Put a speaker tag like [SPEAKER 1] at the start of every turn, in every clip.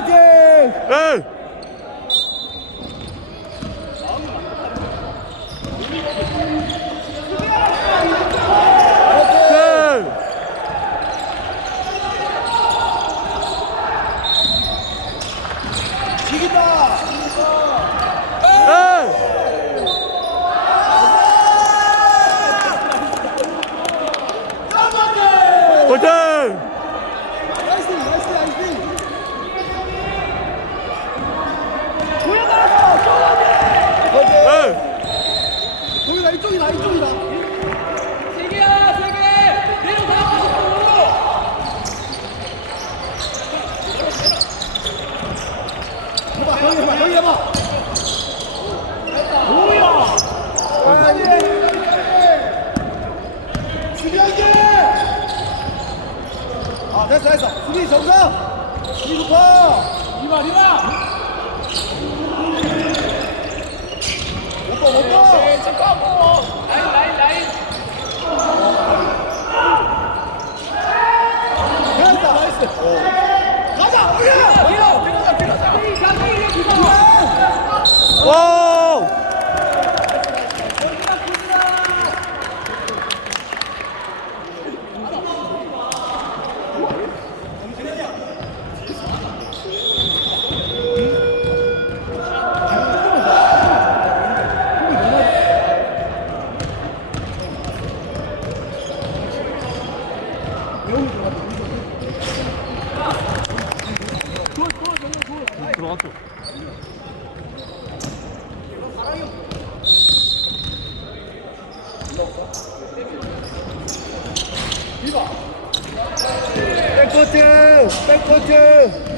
[SPEAKER 1] 파이팅!
[SPEAKER 2] 에이!
[SPEAKER 1] 됐어 됐어. 수비 정성 수비부터
[SPEAKER 3] 이발 이발
[SPEAKER 1] 오빠 오빠
[SPEAKER 3] 네, 축하하고.
[SPEAKER 2] 들어갔어.
[SPEAKER 1] 백코트! 백코트!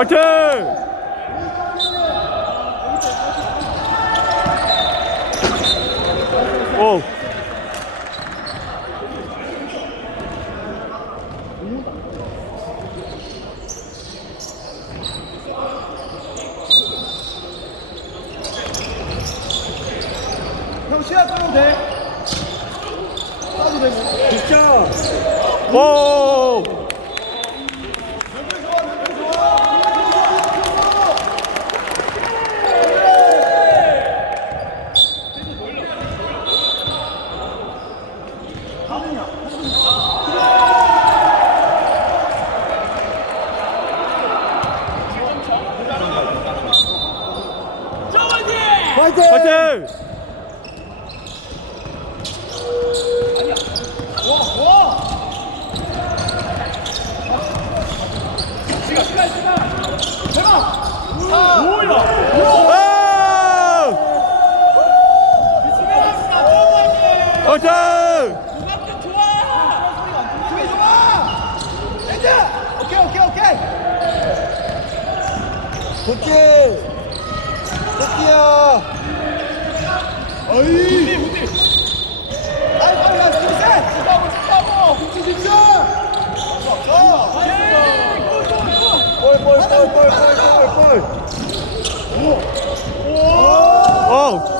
[SPEAKER 2] 파이팅! 오.
[SPEAKER 1] 골, 골, 골, 골, 골, 골.
[SPEAKER 2] 오!
[SPEAKER 1] 오!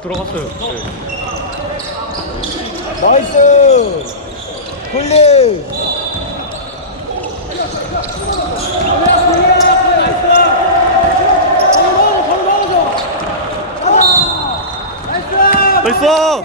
[SPEAKER 1] 들어갔어요. 어. 네. 나이스! 굴림!
[SPEAKER 2] 나이스!
[SPEAKER 1] 나이스! 아,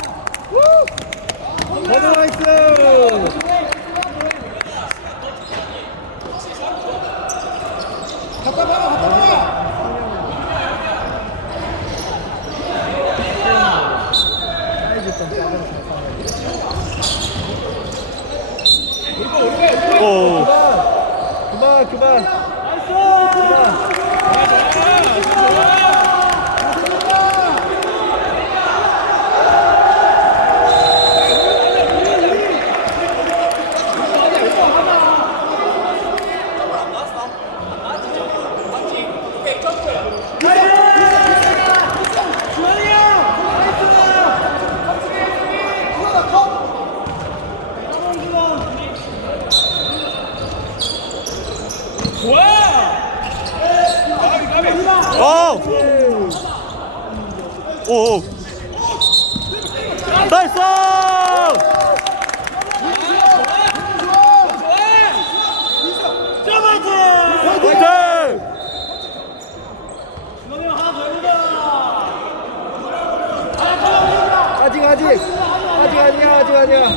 [SPEAKER 1] 아니야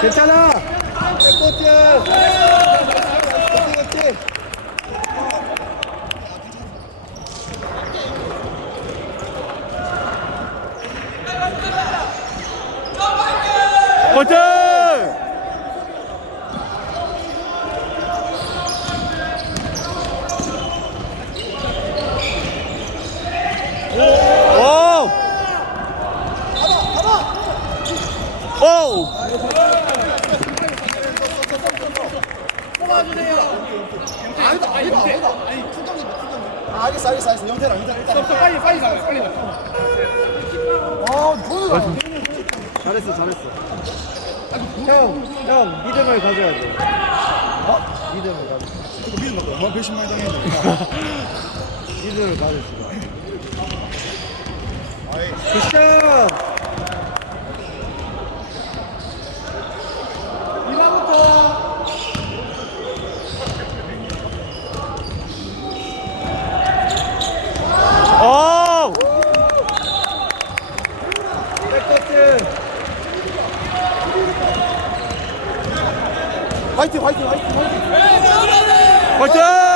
[SPEAKER 1] 괜찮아. 백코트 그렇지 그렇지
[SPEAKER 2] 화이팅! 오! 오!
[SPEAKER 1] 아니다 아니다 아니다 아니 팀장님 팀장님 아 알겠어 알겠어 알겠어 영태랑 영태랑 일단
[SPEAKER 3] 빨리 빨리 가 빨리 가.
[SPEAKER 1] 아 좋아 잘했어 잘했어 형, 형 믿음을 가져야 돼 어? 믿음을 가져 믿음 갖고 얼마나 배신 많이 당했는데 믿음을 가져주고 굿샷!
[SPEAKER 2] 오!
[SPEAKER 1] 백커트 화이팅 화이팅 화이팅 화이팅!
[SPEAKER 2] 화이팅!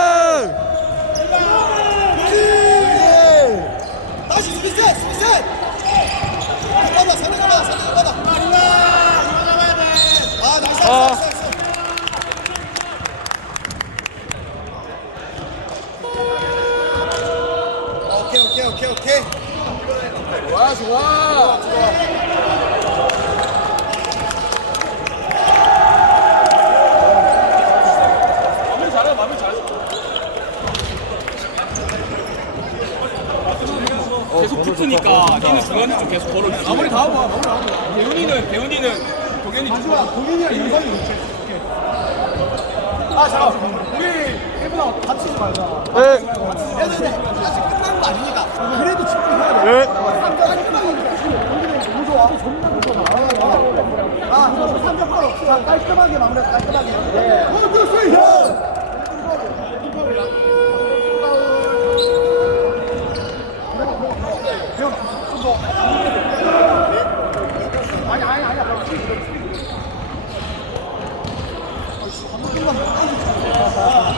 [SPEAKER 1] 다시 스미셋 스미셋. 받아 선을 받아 선을 받아 아 나이스
[SPEAKER 2] 아.
[SPEAKER 1] 나이스 나이스. 오케이 오케이 오케이 오케이. 좋아. 좋아 좋아
[SPEAKER 3] 마무리 잘해 마무리 잘해. 계속 붙으니까 니는 중간에 좀 계속 걸어. 마무리 다 하고 와, 마무리 다 하고. 와. 대훈이는 대훈이는 동현이
[SPEAKER 1] 마지막 동현이랑 인상이 좋지 아 잠깐 우리 일부러 다치지 말자
[SPEAKER 2] 네.
[SPEAKER 1] 애들 아직 끝난 거 아니니까 그래도 집중해야 돼
[SPEAKER 2] 네.
[SPEAKER 1] 깔끔하게 너무 좋아 너무 좋아 아 3점 바로 자 깔끔하게 마무리 깔끔하게 네 원 투 쓰리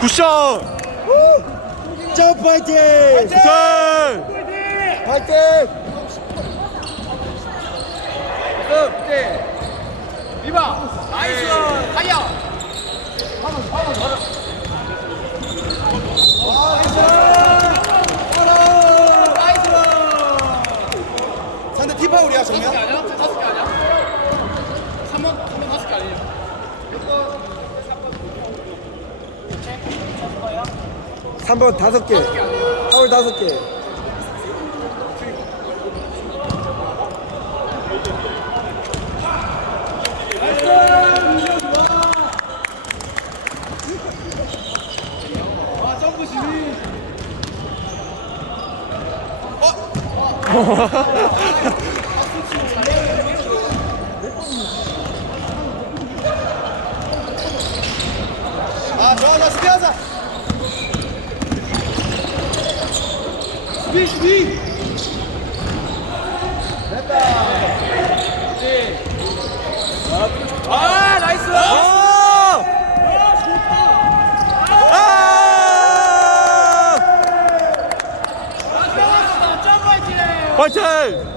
[SPEAKER 2] 굿샷
[SPEAKER 1] 점프 파이팅!
[SPEAKER 2] 굿샷
[SPEAKER 1] 파이팅!
[SPEAKER 3] 리바 나이스 타이어
[SPEAKER 1] 상대 티파울이야
[SPEAKER 3] 다섯 개 아니야? 다섯 개 아니야? 3번 3번 다섯 개 아니냐?
[SPEAKER 1] 3번 다섯 개. 파울 다섯 개. 아 좋아 좋아. 수비하자 수비 수비
[SPEAKER 3] 아 나이스
[SPEAKER 2] 아! 아!
[SPEAKER 3] 점프하이팅
[SPEAKER 2] 파이팅!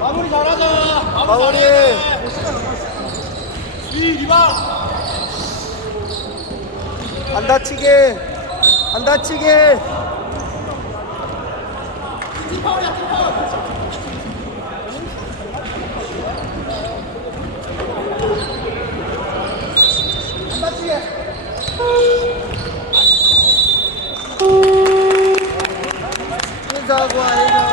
[SPEAKER 3] 마무리 잘하자
[SPEAKER 1] 마무리. 안 다치게. 안 다치게. 안 인사하고 와